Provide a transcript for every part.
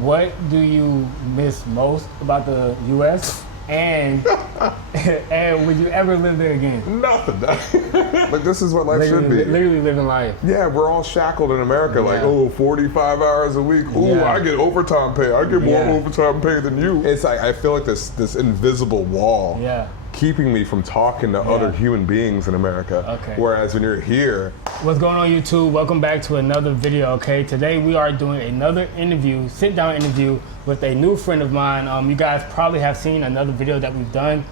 What do you miss most about the U.S.? And would you ever live there again? Nothing. Like, this is what life should be. Literally living life. Yeah, we're all shackled in America. Like, 45 hours a week. I get overtime pay. I get more overtime pay than you. It's like, I feel like this invisible wall keeping me from talking to other human beings in America. Okay. Whereas when you're here. What's going on, YouTube? Welcome back to another video, okay? Today we are doing another interview, sit-down interview with a new friend of mine. You guys probably have seen another video that we've done.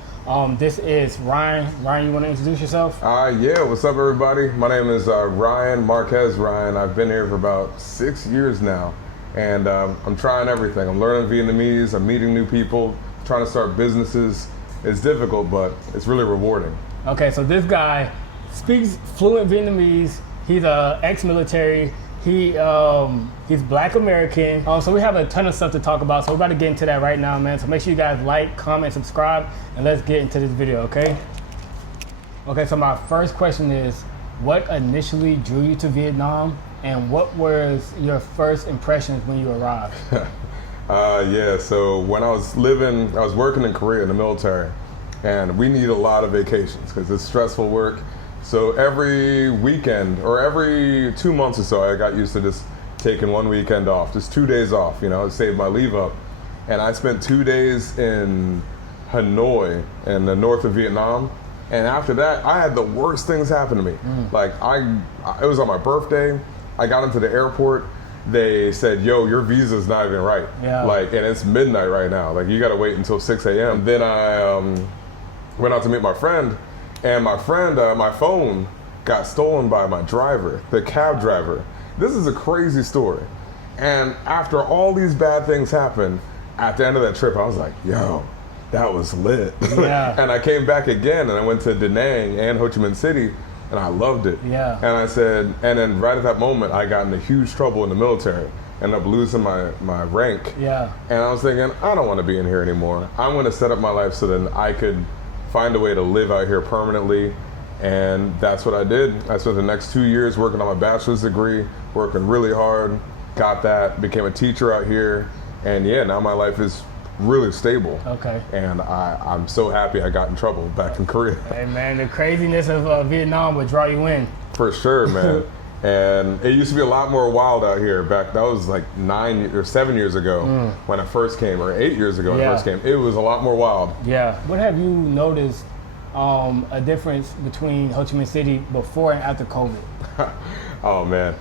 This is Ryan. Ryan, you want to introduce yourself? Yeah, what's up, everybody? My name is Ryan Marquez Ryan. I've been here for about 6 years now, and I'm trying everything. I'm learning Vietnamese, I'm meeting new people, trying to start businesses. It's difficult, but it's really rewarding. Okay, so this guy speaks fluent Vietnamese. He's ex-military. He's Black American. So we have a ton of stuff to talk about. So we're about to get into that right now, man. So make sure you guys like, comment, subscribe, and let's get into this video, okay? Okay, so my first question is, what initially drew you to Vietnam, and what was your first impressions when you arrived? So when I was working in Korea in the military, and we need a lot of vacations because it's stressful work. So every weekend or every 2 months or so, I got used to just taking 1 weekend off, just 2 days off, to save my leave up. And I spent 2 days in Hanoi in the north of Vietnam. And after that, I had the worst things happen to me. Like it was on my birthday. I got into the airport. They said, yo, your visa's not even right. And it's midnight right now. Like, you gotta wait until 6 a.m. Then I went out to meet my friend, and my friend, my phone got stolen by my driver, the cab driver. This is a crazy story. And after all these bad things happened, at the end of that trip, I was like, yo, that was lit. And I came back again, and I went to Da Nang and Ho Chi Minh City, and I loved it. And I said, and then right at that moment, I got into huge trouble in the military. Ended up losing my rank. And I was thinking, I don't want to be in here anymore. I'm going to set up my life so that I could find a way to live out here permanently. And that's what I did. I spent the next 2 years working on my bachelor's degree, working really hard, got that, became a teacher out here. And now my life is really stable. And I'm so happy I got in trouble back in Korea. Hey man, the craziness of Vietnam would draw you in. For sure, man. And it used to be a lot more wild out here back, that was like 9 or 7 years ago when I first came, or 8 years ago when I first came. It was a lot more wild. What have you noticed a difference between Ho Chi Minh City before and after COVID? Oh man.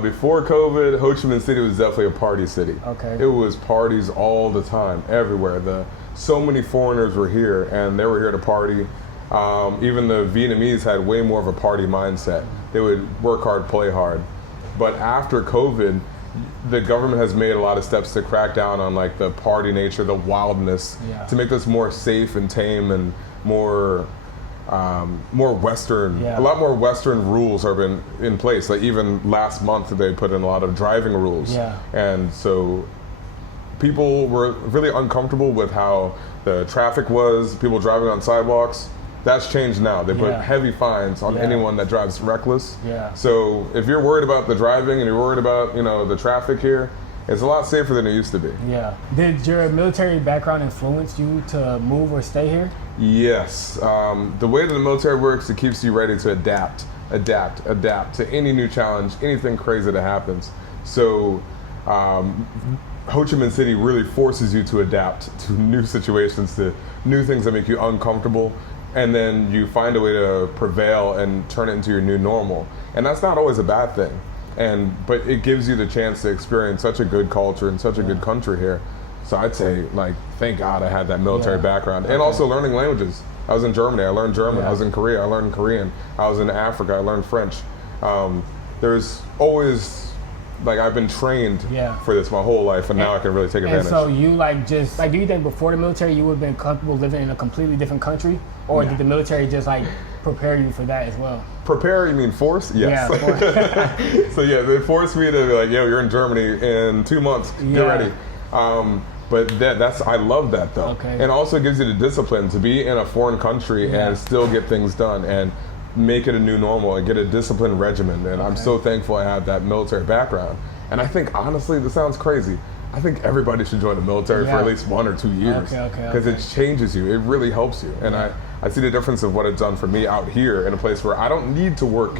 Before COVID, Ho Chi Minh City was definitely a party city. It was parties all the time, everywhere. So many foreigners were here, and they were here to party. Even the Vietnamese had way more of a party mindset. They would work hard, play hard. But after COVID, the government has made a lot of steps to crack down on like the party nature, the wildness, to make this more safe and tame and more Western. A lot more Western rules have been in place. Like even last month, they put in a lot of driving rules. And so people were really uncomfortable with how the traffic was, people driving on sidewalks. That's changed now. They put heavy fines on anyone that drives reckless. So if you're worried about the driving and you're worried about, the traffic here, it's a lot safer than it used to be. Did your military background influence you to move or stay here? Yes. The way that the military works, it keeps you ready to adapt to any new challenge, anything crazy that happens. So Ho Chi Minh City really forces you to adapt to new situations, to new things that make you uncomfortable. And then you find a way to prevail and turn it into your new normal. And that's not always a bad thing. But it gives you the chance to experience such a good culture and such a good country here. So I'd say, like, thank God I had that military background. And also learning languages. I was in Germany, I learned German. I was in Korea, I learned Korean. I was in Africa, I learned French. There's always, like, I've been trained for this my whole life, and now I can really take advantage. And so you do you think before the military you would have been comfortable living in a completely different country? Or did the military just prepare you for that as well? Prepare, you mean force? Yes. Force. So they forced me to be like, yo, you're in Germany in 2 months, get ready. But I love that though. And also gives you the discipline to be in a foreign country and still get things done and make it a new normal and get a disciplined regimen. And I'm so thankful I have that military background. And I think honestly, this sounds crazy, I think everybody should join the military for at least 1 or 2 years. Because it changes you. It really helps you. And I see the difference of what it's done for me out here in a place where I don't need to work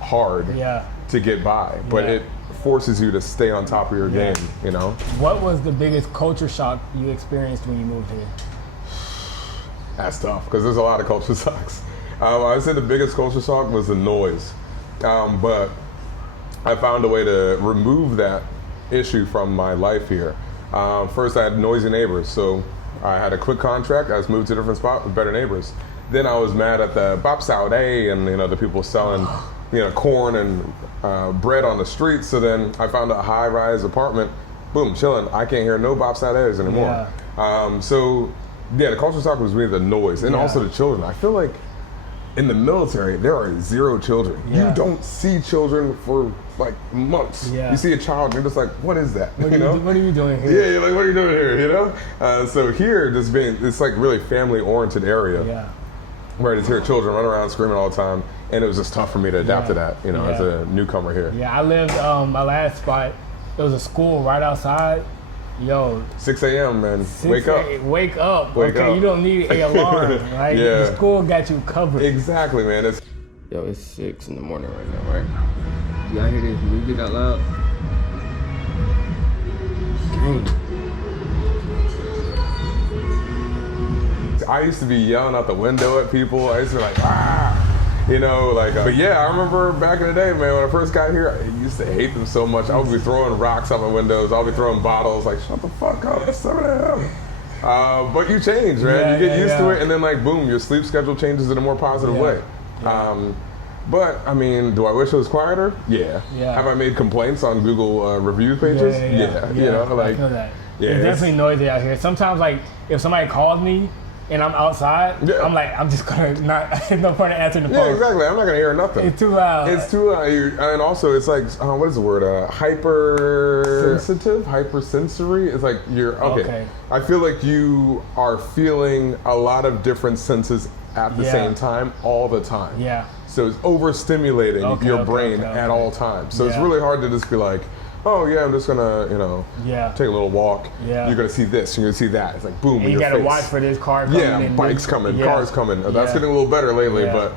hard to get by, but it forces you to stay on top of your game, you know? What was the biggest culture shock you experienced when you moved here? That's tough, because there's a lot of culture shocks. I would say the biggest culture shock was the noise. But I found a way to remove that issue from my life here. First, I had noisy neighbors, so I had a quick contract. I was moved to a different spot with better neighbors. Then I was mad at the Bop Sauday and the people selling corn and bread on the street. So then I found a high-rise apartment, boom, chilling. I can't hear no Bop Saudays anymore. The culture shock was really the noise and also the children. I feel like in the military, there are 0 children. You don't see children for like months. You see a child and you're just like, what is that? What are you doing here? Yeah, you're like, what are you doing here, So here, it's like really family-oriented area. Where I just hear children run around screaming all the time. And it was just tough for me to adapt to that, as a newcomer here. Yeah, I lived, my last spot, there was a school right outside. 6 a.m. man, wake up. Wake up. Wake up. You don't need an alarm, right? The school got you covered. Exactly, man. It's 6 in the morning right now, right? Y'all hear this music out loud? Dang. I used to be yelling out the window at people. I used to be like, but yeah, I remember back in the day, man, when I first got here, I used to hate them so much. I would be throwing rocks out my windows. I would be throwing bottles, like, shut the fuck up, it's 7 a.m. But you change, man. You get used to it, and then, like, boom, your sleep schedule changes in a more positive way. But, I mean, do I wish it was quieter? Yeah. Have I made complaints on Google review pages? I feel that. It's definitely noisy out here. Sometimes, like, if somebody calls me, and I'm outside, I'm like, I'm just gonna there's no point in answering the phone. Yeah, exactly. I'm not gonna hear nothing. It's too loud. It's too loud. And also, it's like, what is the word? Hypersensitive? Hypersensory? It's like you're, okay. I feel like you are feeling a lot of different senses at the same time, all the time. So it's overstimulating your brain at all times. So it's really hard to just be like, oh yeah, I'm just gonna, take a little walk. You're gonna see this, you're gonna see that. It's like boom in your face. You gotta watch for this car coming. Yeah, bikes coming, cars coming. That's getting a little better lately, but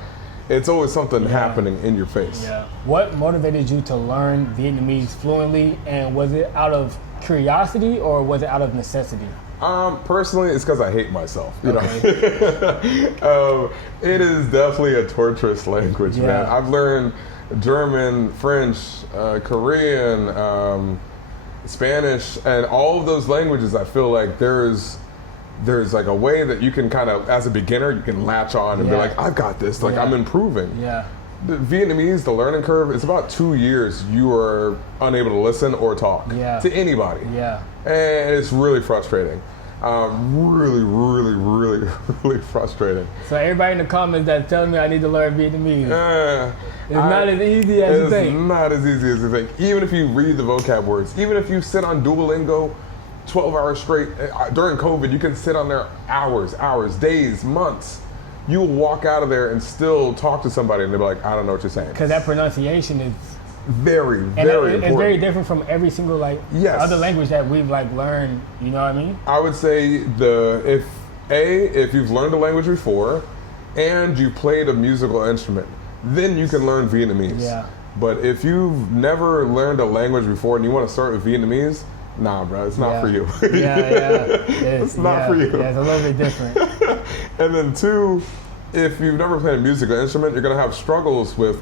it's always something happening in your face. What motivated you to learn Vietnamese fluently, and was it out of curiosity or was it out of necessity? Personally, it's because I hate myself. You know, it is definitely a torturous language, man. I've learned German, French, Korean, Spanish, and all of those languages. I feel like there's like a way that you can kind of, as a beginner, you can latch on and be like, I've got this. Like I'm improving. The Vietnamese, the learning curve, it's about 2 years you are unable to listen or talk to anybody. And it's really frustrating. Really frustrating. So everybody in the comments that's telling me I need to learn Vietnamese, it's not as easy as you think. It's not as easy as you think. Even if you read the vocab words, even if you sit on Duolingo 12 hours straight, during COVID, you can sit on there hours, days, months. You will walk out of there and still talk to somebody and they'll be like, I don't know what you're saying. Because that pronunciation is very important. It's very different from every single other language that we've learned. You know what I mean? I would say if you've learned a language before and you played a musical instrument, then you can learn Vietnamese. But if you've never learned a language before and you want to start with Vietnamese, nah, bro, it's not for you. It's not for you. Yeah, it's a little bit different. And then 2, if you've never played a musical instrument, you're gonna have struggles with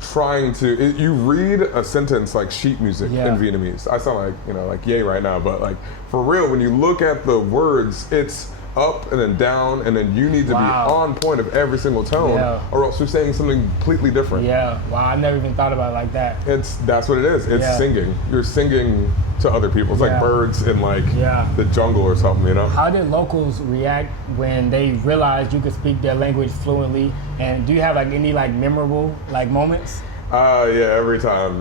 trying to. You read a sentence like sheet music in Vietnamese. I sound like yay right now, but like for real, when you look at the words, it's up and then down, and then you need to be on point of every single tone, or else you're saying something completely different. I never even thought about it like that. That's what it is. It's singing. You're singing to other people. It's like birds in the jungle or something, you know? How did locals react when they realized you could speak their language fluently? And do you have any memorable moments? Every time.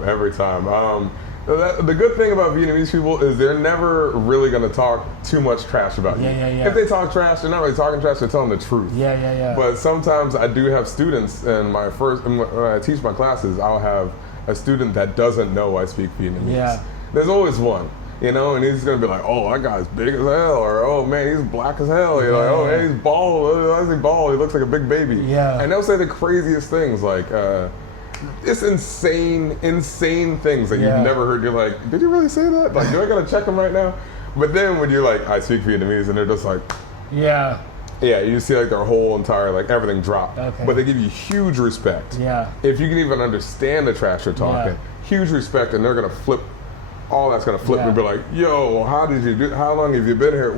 The good thing about Vietnamese people is they're never really going to talk too much trash about you. If they talk trash, they're not really talking trash, they're telling the truth. But sometimes I do have students, and when I teach my classes, I'll have a student that doesn't know I speak Vietnamese. There's always one. you know, and he's gonna be like, oh, that guy's big as hell, or oh man, he's black as hell. You're like, oh, hey, he's bald. Why is he bald? He looks like a big baby. Yeah. And they'll say the craziest things, like it's insane things that you've never heard. You're like, did you really say that? Like, do I gotta check him right now? But then when you're like, I speak Vietnamese, and they're just like, yeah, you see like their whole entire, like everything drop. Okay. But they give you huge respect. Yeah. If you can even understand the trash you're talking, huge respect, and they're gonna flip. All that's gonna flip and be like, yo, how long have you been here?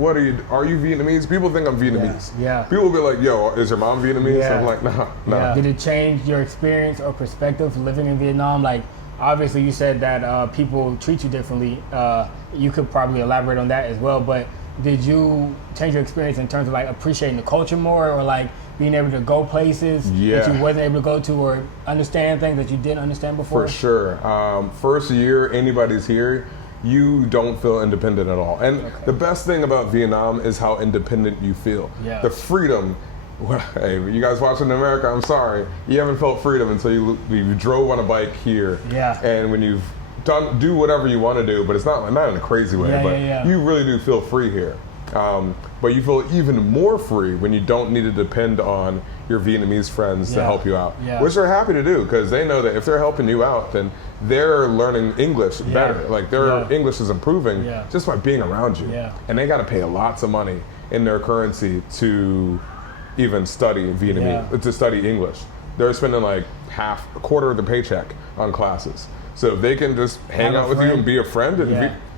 Are you Vietnamese? People think I'm Vietnamese. Yeah. People will be like, yo, is your mom Vietnamese? Yeah. I'm like, nah. Yeah. Did it change your experience or perspective living in Vietnam? Like, obviously you said that people treat you differently. You could probably elaborate on that as well, but did you change your experience in terms of like appreciating the culture more, or like being able to go places that you wasn't able to go to, or understand things that you didn't understand before? For sure. First year anybody's here, you don't feel independent at all. And the best thing about Vietnam is how independent you feel. Yeah. The freedom. Hey, you guys watching in America, I'm sorry. You haven't felt freedom until you drove on a bike here. Yeah. And when you've do whatever you want to do, but it's not in a crazy way, but you really do feel free here. But you feel even more free when you don't need to depend on your Vietnamese friends to help you out, which they're happy to do, because they know that if they're helping you out, then they're learning English better. Like their English is improving just by being around you. And they got to pay lots of money in their currency to even study Vietnamese, to study English. They're spending like a quarter of the paycheck on classes. So if they can just hang out with you and be a friend,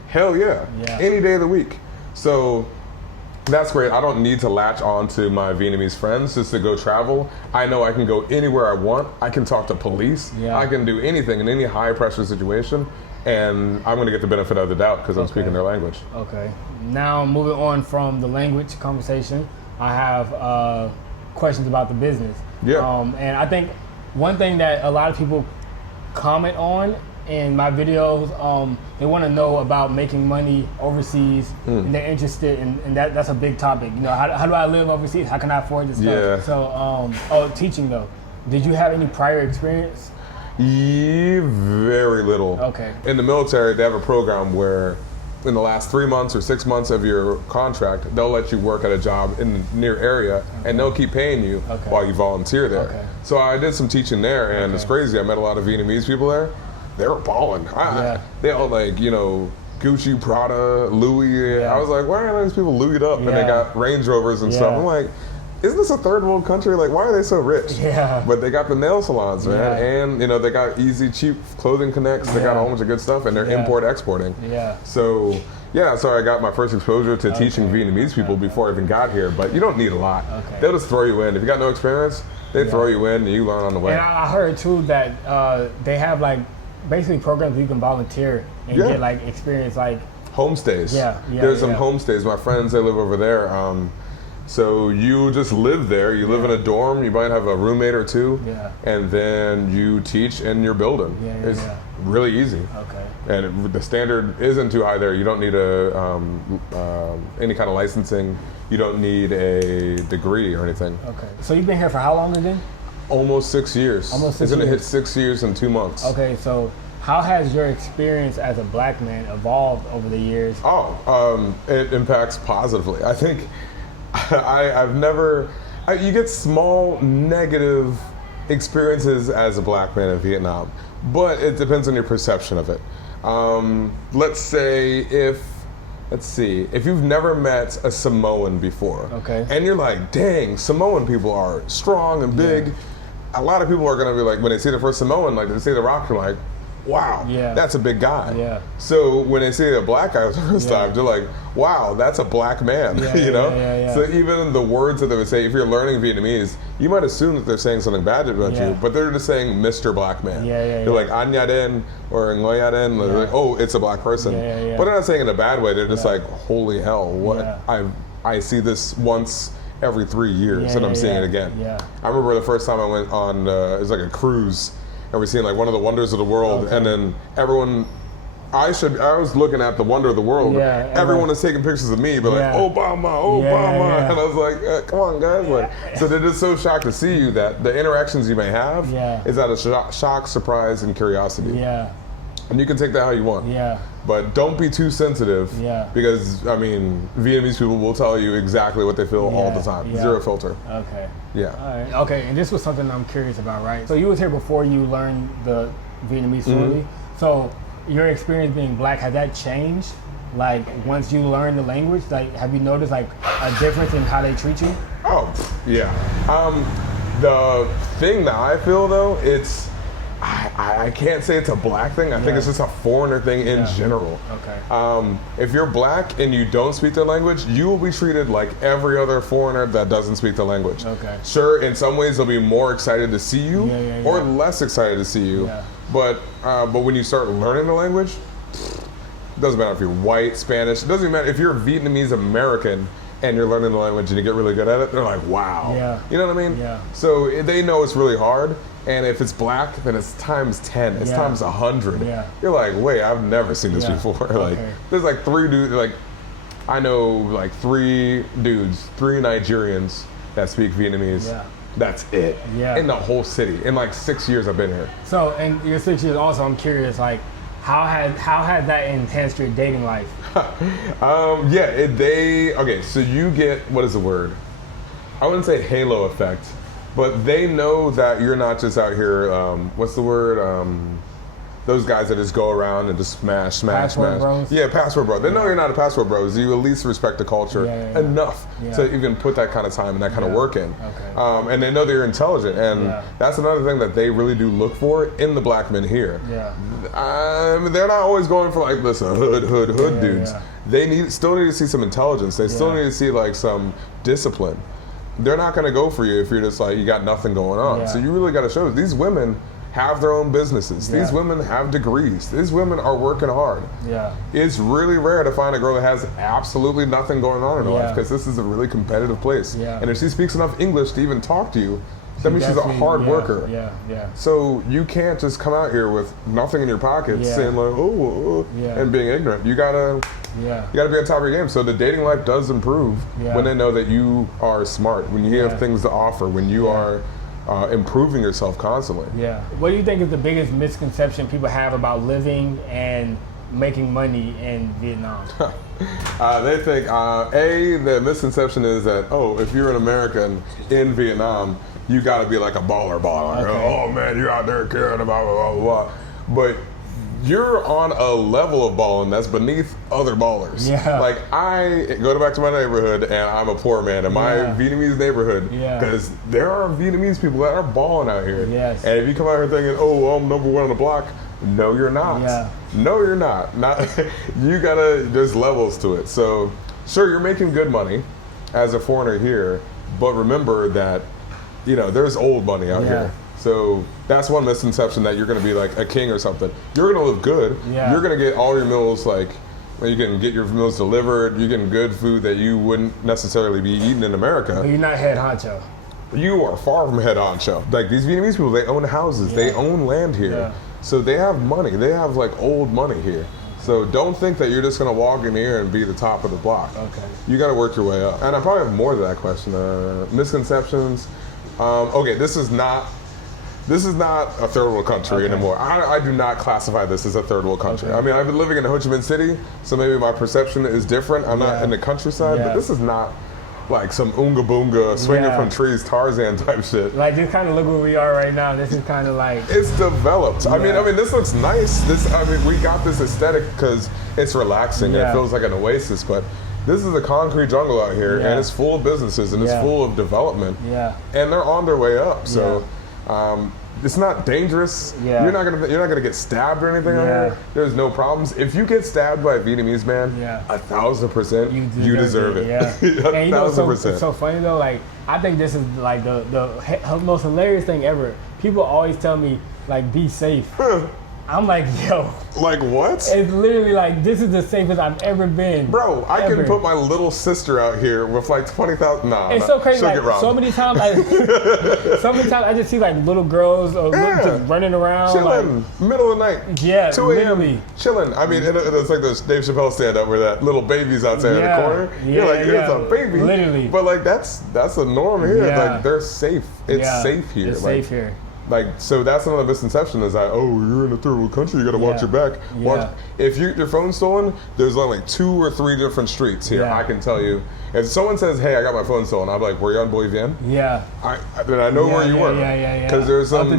hell yeah, any day of the week. So that's great. I don't need to latch on to my Vietnamese friends just to go travel. I know I can go anywhere I want. I can talk to police. I can do anything in any high pressure situation, and I'm going to get the benefit of the doubt because I'm speaking their language. Okay. Now moving on from the language conversation, I have questions about the business. And I think one thing that a lot of people comment on in my videos, they want to know about making money overseas, and they're interested in that. That's a big topic. You know, how do I live overseas? How can I afford this stuff? So, teaching though, did you have any prior experience? Very little. Okay. In the military, they have a program where in the last 3 months or 6 months of your contract, they'll let you work at a job in the near area, and they'll keep paying you while you volunteer there. So I did some teaching there, and it's crazy. I met a lot of Vietnamese people there. They were balling. They all like, you know, Gucci, Prada, Louis. I was like, why are these people Louis'd up? And they got Range Rovers and stuff. I'm like, isn't this a third world country? Like, why are they so rich? But they got the nail salons, man. And, you know, they got easy, cheap clothing connects. They got a whole bunch of good stuff, and they're import-exporting. So, so I got my first exposure to teaching Vietnamese people before I even got here. But you don't need a lot. They'll just throw you in. If you got no experience, they throw you in, and you learn on the way. And I heard, too, that they have, like, basically programs where you can volunteer and get, like, experience, like... Homestays. There's some homestays. My friends, they live over there. So you just live there. You live in a dorm. You might have a roommate or two, and then you teach in your building. It's really easy. And the standard isn't too high there. You don't need any kind of licensing. You don't need a degree or anything. So you've been here for how long again? Almost 6 years. Almost 6 years. It's going to hit 6 years in 2 months. So how has your experience as a black man evolved over the years? It impacts positively. I think you get small negative experiences as a black man in Vietnam, but it depends on your perception of it. Let's say if you've never met a Samoan before, and you're like, dang, Samoan people are strong and big, a lot of people are gonna be like, when they see the first Samoan, like they see the Rock, they're like, wow, that's a big guy. So when they see a black guy for the first time, they're like, wow, that's a black man, you know? So even the words that they would say, if you're learning Vietnamese, you might assume that they're saying something bad about you, but they're just saying Mr. Black Man. They're like, Anh Nha Den or Ngoy Nha Den, they're like, oh, it's a black person. But they're not saying it in a bad way, they're just like, holy hell, what? I see this once every 3 years and I'm seeing it again. I remember the first time I went on, it was like a cruise, and we're seeing like one of the wonders of the world, and then everyone, I was looking at the wonder of the world. Everyone is taking pictures of me, but like, Obama, and I was like, come on guys, like, so they're just so shocked to see you that the interactions you may have is out of shock, surprise, and curiosity. And you can take that how you want. but don't be too sensitive. Yeah. Because I mean, Vietnamese people will tell you exactly what they feel all the time. Yeah. Zero filter. Okay. Yeah. All right. Okay, and this was something I'm curious about, right? So you was here before you learned the Vietnamese fluently. So your experience being black, has that changed? Like once you learn the language, like have you noticed like a difference in how they treat you? Oh, yeah. The thing that I feel though, I can't say it's a black thing. I think it's just a foreigner thing in general. Okay. If you're black and you don't speak the language, you will be treated like every other foreigner that doesn't speak the language. Okay. Sure, in some ways they'll be more excited to see you or less excited to see you. Yeah. But when you start learning the language, it doesn't matter if you're white, Spanish. It doesn't even matter if you're a Vietnamese American and you're learning the language and you get really good at it. They're like, wow. Yeah. You know what I mean? Yeah. So they know it's really hard. And if it's black, then it's times 10. It's times 100. Yeah. You're like, wait, I've never seen this before. Like, there's like 3 dudes. Like, I know like 3 dudes, 3 Nigerians that speak Vietnamese. Yeah. That's it. Yeah. In the whole city. In like 6 years I've been here. So in your 6 years, also I'm curious, like how had that enhanced your dating life? Okay, so you get, what is the word? I wouldn't say halo effect, but they know that you're not just out here, what's the word? Those guys that just go around and just smash. Password bros? Yeah, password bro. They know you're not a password bros. You at least respect the culture enough to even put that kind of time and that kind of work in. Okay. And they know that you're intelligent. And that's another thing that they really do look for in the black men here. Yeah. They're not always going for like, listen, hood dudes. Yeah. They still need to see some intelligence. They still need to see like some discipline. They're not going to go for you if you're just like, you got nothing going on. Yeah. So you really got to show these women have their own businesses. Yeah. These women have degrees. These women are working hard. Yeah. It's really rare to find a girl that has absolutely nothing going on in her life, Yeah. because this is a really competitive place. Yeah. And if she speaks enough English to even talk to you, that means she's a hard worker. Yeah. So you can't just come out here with nothing in your pockets saying like, and being ignorant. You gotta be on top of your game. So the dating life does improve when they know that you are smart, when you have things to offer, when you are improving yourself constantly. Yeah. What do you think is the biggest misconception people have about living and making money in Vietnam? They think, the misconception is that, if you're an American in Vietnam, you gotta be like a baller. Like, oh man, you're out there caring about blah, blah, blah. But you're on a level of balling that's beneath other ballers. Yeah. Like, I go back to my neighborhood and I'm a poor man in my Vietnamese neighborhood. Because there are Vietnamese people that are balling out here. Yes. And if you come out here thinking, I'm number 1 on the block, no, you're not. Yeah. No, you're not. There's levels to it. So, sure, you're making good money as a foreigner here, but remember that, there's old money out here. So that's one misconception, that you're going to be like a king or something. You're going to live good. Yeah. You're going to get all your meals, like, you can get your meals delivered. You're getting good food that you wouldn't necessarily be eating in America. But you're not head honcho. You are far from head honcho. Like, these Vietnamese people, they own houses. They own land here. Yeah. So they have money. They have like old money here. So don't think that you're just going to walk in here and be the top of the block. Okay. You got to work your way up. And I probably have more to that question. Misconceptions. This is not a third world country anymore. I do not classify this as a third world country. Okay. I mean, I've been living in Ho Chi Minh City, so maybe my perception is different. I'm not in the countryside, but this is not like some Oonga Boonga swinging from trees Tarzan type shit. Like, just kind of look where we are right now. This is kind of like, it's developed. I mean, this looks nice. We got this aesthetic because it's relaxing and it feels like an oasis, but this is a concrete jungle out here, and it's full of businesses and it's full of development. Yeah. And they're on their way up. So it's not dangerous. Yeah. You're not gonna get stabbed or anything out here. There's no problems. If you get stabbed by a Vietnamese man, 1,000% you deserve it. Yeah. And 1,000%. it's so funny though, like, I think this is like the most hilarious thing ever. People always tell me, like, be safe. I'm like, yo. Like what? It's literally like, this is the safest I've ever been. Bro, I can put my little sister out here with like 20,000. It's so crazy. Like, so many times I just see like little girls or just running around. Chilling. Like, middle of the night. Yeah, 2 a.m. literally. Chilling. I mean, it's like the Dave Chappelle stand up where that little baby's outside in the corner. You're like, there's a baby. Literally. But like, that's the norm here. Yeah. Like, they're safe. It's safe here. It's like, safe here. Like, so that's another misconception is that, oh, you're in a third world country, you gotta watch your back. If your phone's stolen, there's only like 2 or 3 different streets here, I can tell you. If someone says, hey, I got my phone stolen, I'm like, were you on Boy Vien? Then I know where you were. Because there's some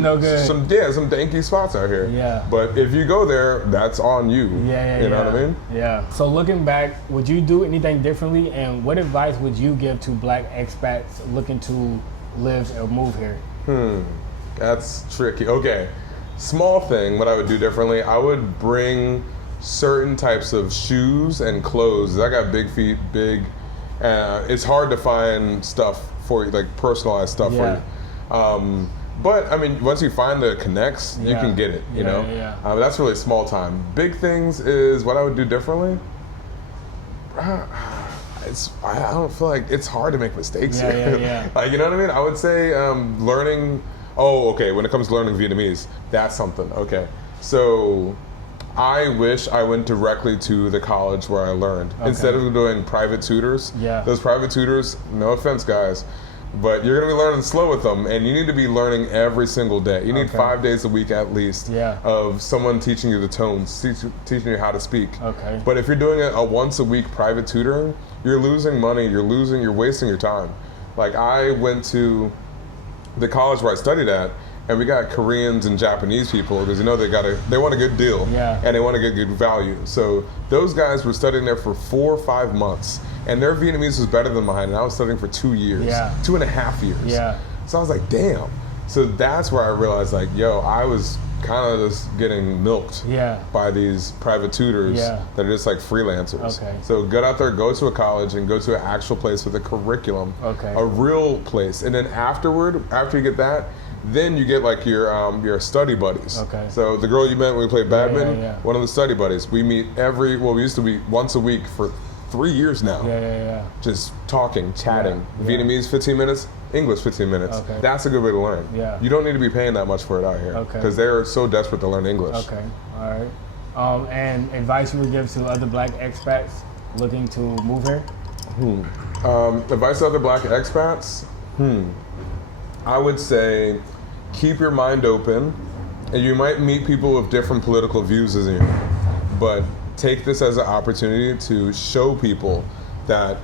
danky spots out here. But if you go there, that's on you. You know what I mean? Yeah. So looking back, would you do anything differently? And what advice would you give to Black expats looking to live or move here? That's tricky. Okay, small thing, what I would do differently, I would bring certain types of shoes and clothes. I got big feet, it's hard to find stuff for you, like personalized stuff for you. But I mean, once you find the connects, you can get it, you know? That's really small time. Big things is what I would do differently. I don't feel like it's hard to make mistakes here. Like, you know what I mean? I would say learning. Oh, okay. When it comes to learning Vietnamese, that's something. Okay, so I wish I went directly to the college where I learned instead of doing private tutors. Those private tutors, no offense, guys, but you're gonna be learning slow with them, and you need to be learning every single day. You need 5 days a week at least of someone teaching you the tones, teaching you how to speak. But if you're doing a once a week private tutoring, you're losing money. You're wasting your time. Like, I went to the college where I studied at, and we got Koreans and Japanese people because they want a good deal and they want to get good value. So those guys were studying there for 4 or 5 months, and their Vietnamese was better than mine, and I was studying for 2 years, 2.5 years. So I was like, damn. So that's where I realized, like, yo, I was kind of just getting milked by these private tutors that are just like freelancers. So get out there, go to a college, and go to an actual place with a curriculum, a real place. And then after you get that, then you get like your study buddies. So the girl you met when we played badminton, one of the study buddies. We meet we used to meet once a week for 3 years now. Just talking, chatting. Vietnamese 15 minutes, English 15 minutes. That's a good way to learn. You don't need to be paying that much for it out here because they're so desperate to learn English. All right. And advice you would give to other Black expats looking to move here? Advice to other Black expats? I would say keep your mind open, and you might meet people with different political views as you, but take this as an opportunity to show people that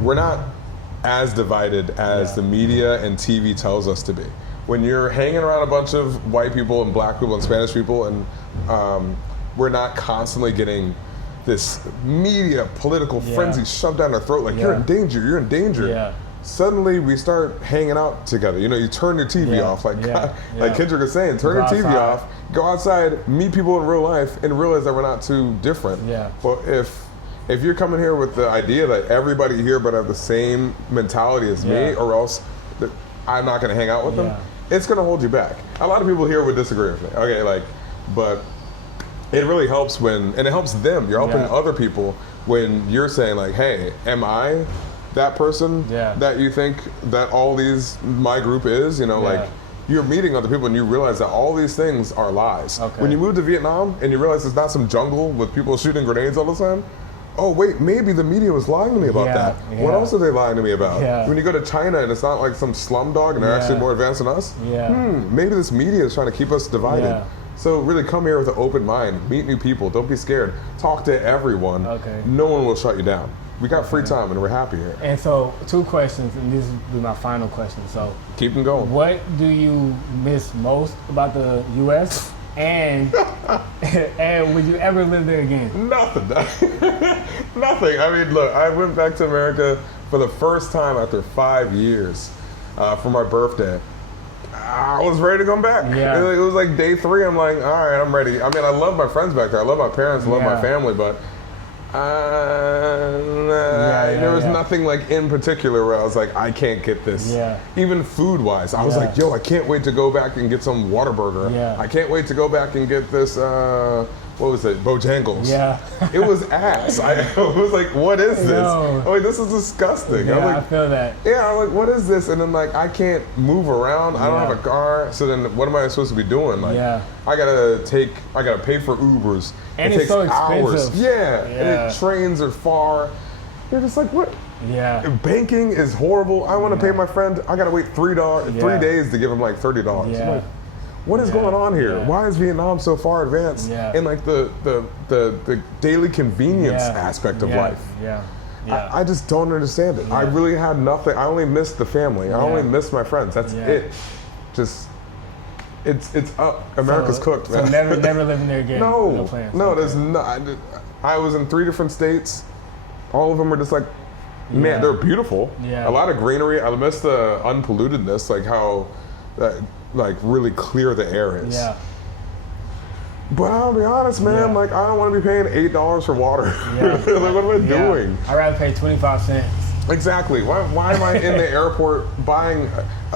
we're not as divided as the media and TV tells us to be. When you're hanging around a bunch of white people and Black people and Spanish people, and we're not constantly getting this media political frenzy shoved down our throat, like you're in danger. Suddenly we start hanging out together. You know, you turn your TV off, like Kendrick was saying, turn your TV off, go outside, meet people in real life, and realize that we're not too different. But if you're coming here with the idea that everybody here but have the same mentality as me, or else I'm not going to hang out with them, it's going to hold you back. A lot of people here would disagree with me. But it really helps and it helps them. You're helping other people when you're saying like, hey, am I that person that you think that my group is, like you're meeting other people and you realize that all these things are lies. When you move to Vietnam and you realize it's not some jungle with people shooting grenades all the time, oh wait, maybe the media was lying to me about that. What else are they lying to me about? When you go to China and it's not like some slumdog and they're actually more advanced than us, maybe this media is trying to keep us divided. So really come here with an open mind, meet new people, don't be scared, talk to everyone. No one will shut you down. We got free time and we're happy here. And so 2 questions, and this will be my final question. So keep them going. What do you miss most about the US? And would you ever live there again? Nothing. Nothing. I mean, look, I went back to America for the first time after 5 years for my birthday. I was ready to come back. It was like day 3. I'm like, all right, I'm ready. I mean, I love my friends back there. I love my parents. I love my family. But there was nothing like in particular where I was like, I can't get this. Even food wise, I was like, yo, I can't wait to go back and get some Whataburger. I can't wait to go back and get this, what was it, Bojangles. It was ass. I was like, what is this? I'm like, this is disgusting. I'm like, I feel that. I'm like, what is this? And then like, I can't move around. I don't have a car. So then what am I supposed to be doing? Like, I gotta pay for Ubers. And it takes so hours. And the trains are far. You're just like, what? Banking is horrible. I want to pay my friend. I gotta wait $3, 3 days to give him like $30. I'm like, what is going on here? Yeah. Why is Vietnam so far advanced in like the daily convenience aspect of life? I just don't understand it. I really had nothing. I only missed the family. I only missed my friends. That's it. Just it's up. America's cooked, man. So never living there again. No plans. No, there's not. I was in 3 different states. All of them were just like, man, they're beautiful. A lot of greenery. I miss the unpollutedness, like how like really clear the air is. But I'll be honest, man, like I don't want to be paying $8 for water. Like, what am I doing? I'd rather pay 25 cents. Exactly. Why am I in the airport buying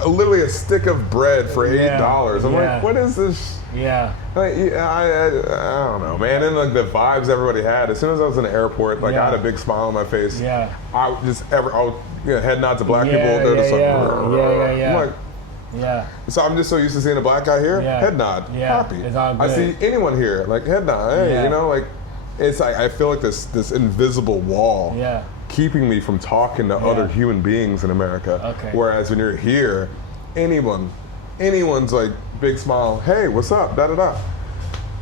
literally a stick of bread for $8? I'm like, what is this? Like, I don't know, man. And like the vibes everybody had. As soon as I was in the airport, like I had a big smile on my face. I would head nod to black people. They're just like, I'm like, so I'm just so used to seeing a black guy here, head nod, happy. It's all good. I see anyone here, like head nod, hey, you know, like it's like I feel like this invisible wall keeping me from talking to other human beings in America. Whereas when you're here, anyone's like big smile, hey, what's up, da da da.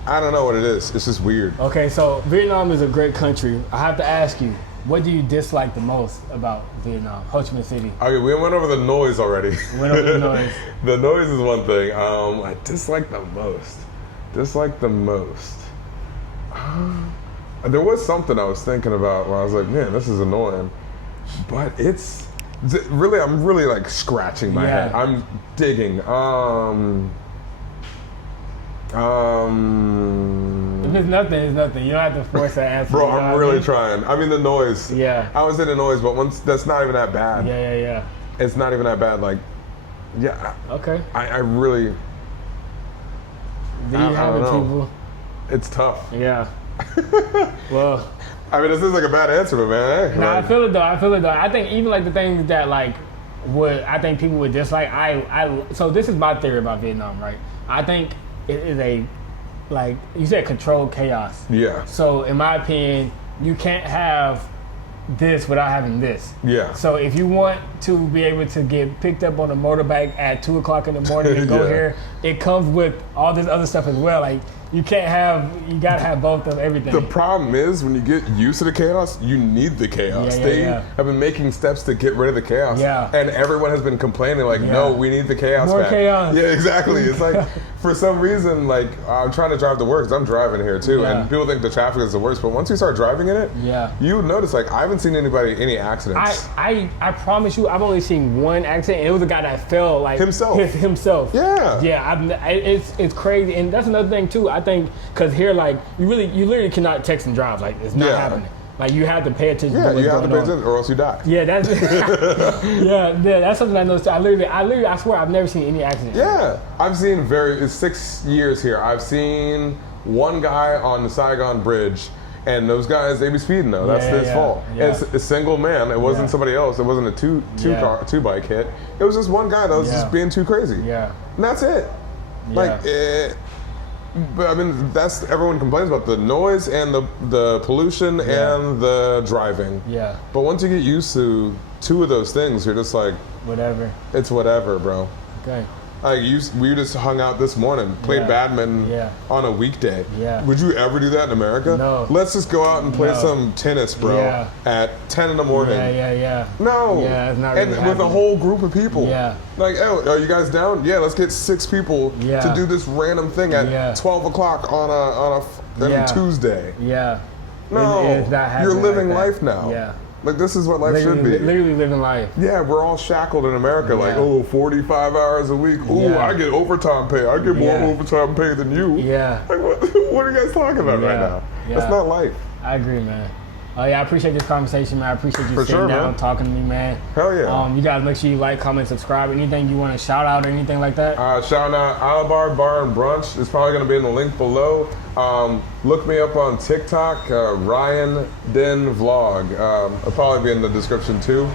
I don't know what it is. It's just weird. Okay, so Vietnam is a great country. I have to ask you, what do you dislike the most about Vietnam, Ho Chi Minh City? Okay, we went over the noise already. Went over the noise. The noise is one thing. I dislike the most. There was something I was thinking about where I was like, man, this is annoying. But it's really, I'm really like scratching my head. I'm digging. If it's nothing, it's nothing. You don't have to force that answer. Bro, I'm really trying. I mean, the noise. I was in the noise, but once that's not even that bad. It's not even that bad. Like, okay. I really. Do you have it, people? It's tough. Well, I mean, this is like a bad answer, but man. No, I feel it though. I think even like the things that like I think people would dislike. So this is my theory about Vietnam, right? I think it is a, like you said, controlled chaos. So in my opinion, you can't have this without having this. So if you want to be able to get picked up on a motorbike at 2 o'clock in the morning and go here, it comes with all this other stuff as well. Like you gotta have both of everything. The problem is when you get used to the chaos, you need the chaos. They have been making steps to get rid of the chaos. And everyone has been complaining like, no, we need the chaos More back. chaos. Yeah, exactly. It's like, for some reason, like I'm trying to drive to work because I'm driving here too. And people think the traffic is the worst, but once you start driving in it, you would notice like I haven't seen any accidents. I promise you, I've only seen one accident, and it was a guy that fell like himself. It's crazy, and that's another thing too. I think because here, like you literally cannot text and drive. Like it's not happening. Like you have to pay attention. Yeah, you have to pay attention, or else you die. Yeah, that's that's something I noticed. I swear I've never seen any accidents. Yeah, I've seen it's 6 years here. I've seen one guy on the Saigon Bridge. And those guys, they be speeding though. That's his fault. It's a single man. It wasn't somebody else. It wasn't a two bike hit. It was just one guy that was just being too crazy. And that's it. Like, but I mean, that's everyone complains about the noise and the pollution and the driving. But once you get used to 2 of those things, you're just like, whatever. It's whatever, bro. Okay. Like we just hung out this morning, played badminton on a weekday. Would you ever do that in America? No. Let's just go out and play some tennis, bro, at 10 in the morning. No. It's not really and with a whole group of people. Like, oh, are you guys down? Yeah, let's get 6 people to do this random thing at 12 o'clock on a Tuesday. No, it's not you're living like life now. Like, this is what life should be. Literally living life. Yeah, we're all shackled in America. Like, 45 hours a week. Ooh, I get overtime pay. I get more overtime pay than you. Like, what are you guys talking about right now? That's not life. I agree, man. I appreciate this conversation, man. I appreciate you sitting down, talking to me, man. Hell yeah. You guys make sure you like, comment, subscribe. Anything you want to shout out or anything like that? Shout out Alabar Bar and Brunch. It's probably going to be in the link below. Look me up on TikTok, Ryan Den Vlog. It'll probably be in the description too.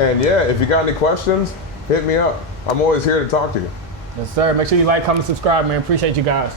And yeah, if you got any questions, hit me up. I'm always here to talk to you. Yes, sir. Make sure you like, comment, subscribe, man. Appreciate you guys.